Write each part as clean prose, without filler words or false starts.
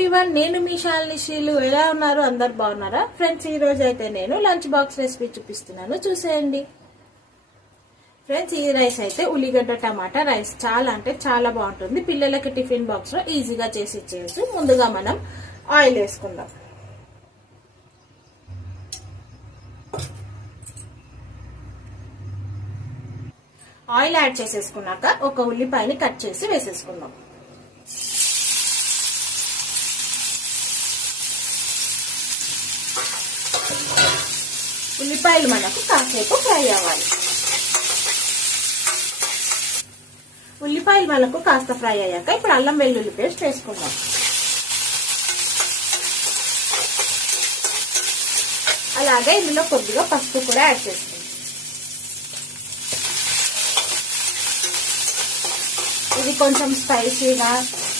Everyone, నేను మీ శాలిని శ్రీలు. ఎలా ఉన్నారు? అందరు బాగున్నారా ఫ్రెండ్స్? ఈ రోజు అయితే నేను లంచ్ బాక్స్ రెసిపీ చూపిస్తున్నాను, చూసేయండి ఫ్రెండ్స్. ఈ రైస్ అయితే ఉల్లిగడ్డ టమాటా రైస్ చాలా అంటే చాలా బాగుంటుంది. పిల్లలకి టిఫిన్ బాక్స్ లో ఈజీగా చేసి ఇచ్చేయచ్చు. ముందుగా మనం ఆయిల్ వేసుకుందాం. ఆయిల్ యాడ్ చేసేసుకున్నాక ఒక ఉల్లిపాయని కట్ చేసి వేసేసుకుందాం. ఉల్లిపాయలు మనకు కాసేపు ఫ్రై అవ్వాలి. ఉల్లిపాయలు మనకు కాస్త ఫ్రై అయ్యాక ఇప్పుడు అల్లం వెల్లుల్లి పేస్ట్ వేసుకుందాం. అలాగే ఇందులో కొద్దిగా పసుపు కూడా యాడ్ చేసుకుందాం. ఇది కొంచెం స్పైసీగా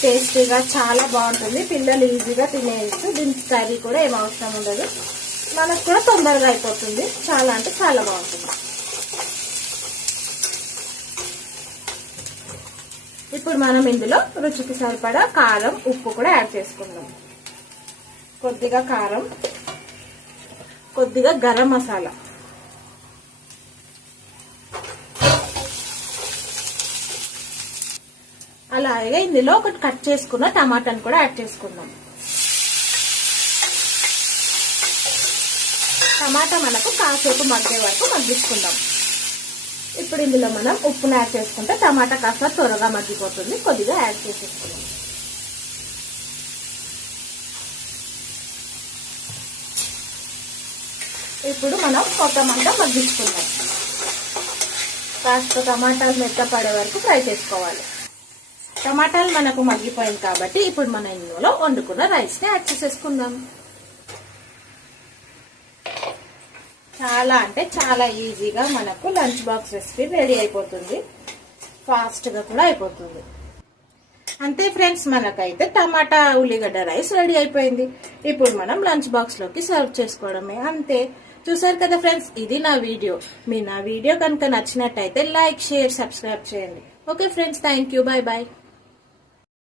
టేస్టీగా చాలా బాగుంటుంది. పిల్లలు ఈజీగా తినేయచ్చు. దీనికి కర్రీ కూడా ఏం అవసరం ఉండదు. మనకు కూడా తొందరగా అయిపోతుంది. చాలా అంటే చాలా బాగుంటుంది. ఇప్పుడు మనం ఇందులో రుచికి సరిపడా కారం, ఉప్పు కూడా యాడ్ చేసుకుందాం. కొద్దిగా కారం, కొద్దిగా గరం మసాలా, అలాగే ఇందులో ఒకటి కట్ చేసుకున్న టమాటాను కూడా యాడ్ చేసుకుందాం. టమాటా మనకు కాసేపు మగ్గే వరకు మగ్గించుకుందాం. ఇప్పుడు ఇందులో మనం ఉప్పును యాడ్ చేసుకుంటే టమాటా కాస్త త్వరగా మగ్గిపోతుంది. కొద్దిగా యాడ్ చేసేసుకుందాం. ఇప్పుడు మనం మొత్తం అంతా మగ్గించుకుందాం. కాస్త టమాటాలు మెత్తపడే వరకు ఫ్రై చేసుకోవాలి. టమాటాలు మనకు మగ్గిపోయింది కాబట్టి ఇప్పుడు మనం ఇందులో వండుకున్న రైస్ ని యాడ్ చేసేసుకుందాం. చాలా అంటే చాలా ఈజీగా మనకు లంచ్ బాక్స్ రెసిపీ రెడీ అయిపోతుంది. ఫాస్ట్ గా కూడా అయిపోతుంది. అంతే ఫ్రెండ్స్, మనకైతే టమాటా ఉల్లిగడ్డ రైస్ రెడీ అయిపోయింది. ఇప్పుడు మనం లంచ్ బాక్స్ లోకి సర్వ్ చేసుకోవడమే. అంతే. చూసారు కదా ఫ్రెండ్స్, ఇది నా వీడియో. మీ నా వీడియో కనుక నచ్చినట్టయితే లైక్, షేర్, సబ్స్క్రైబ్ చేయండి. Okay friends, thank you. Bye bye.